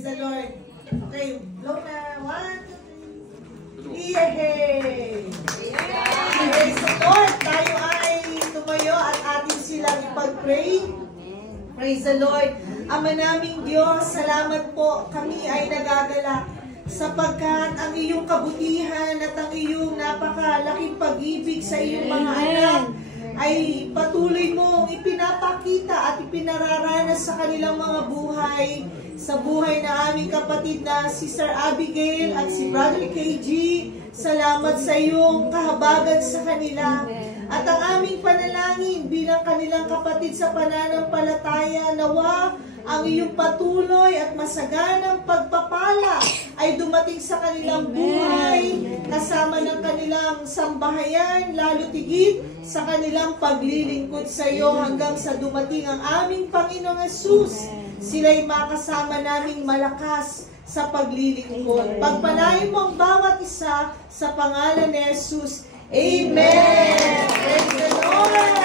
Praise the Lord. Okay, blow na. 1, 2, 3. Yay! Praise the Lord. Tayo ay tumayo at atin silang ipag-pray. Praise the Lord. Ama naming Diyos, salamat po. Kami ay nagagalak sapagkat ang iyong kabutihan at ang iyong napakalaking pag-ibig sa iyong mga anak ay patuloy mong ipinapakita at ipinararanas sa kanilang mga buhay, sa buhay na aming kapatid na si Sister Abigail at si Brother KG. Salamat sa iyong kahabagan sa kanila. At ang aming panalangin bilang kanilang kapatid sa pananampalataya, nawa ang iyong patuloy at masaganang pagpapala ay dumating sa kanilang buhay, kasama ng kanilang sambahayan, lalo tigit sa kanilang paglilingkod sa iyo hanggang sa dumating ang aming Panginoong Hesus. Sila'y makasama naming malakas sa paglilingkod. Pagpalain mo ang bawat isa sa pangalan ni Hesus. Amen! Praise the Lord!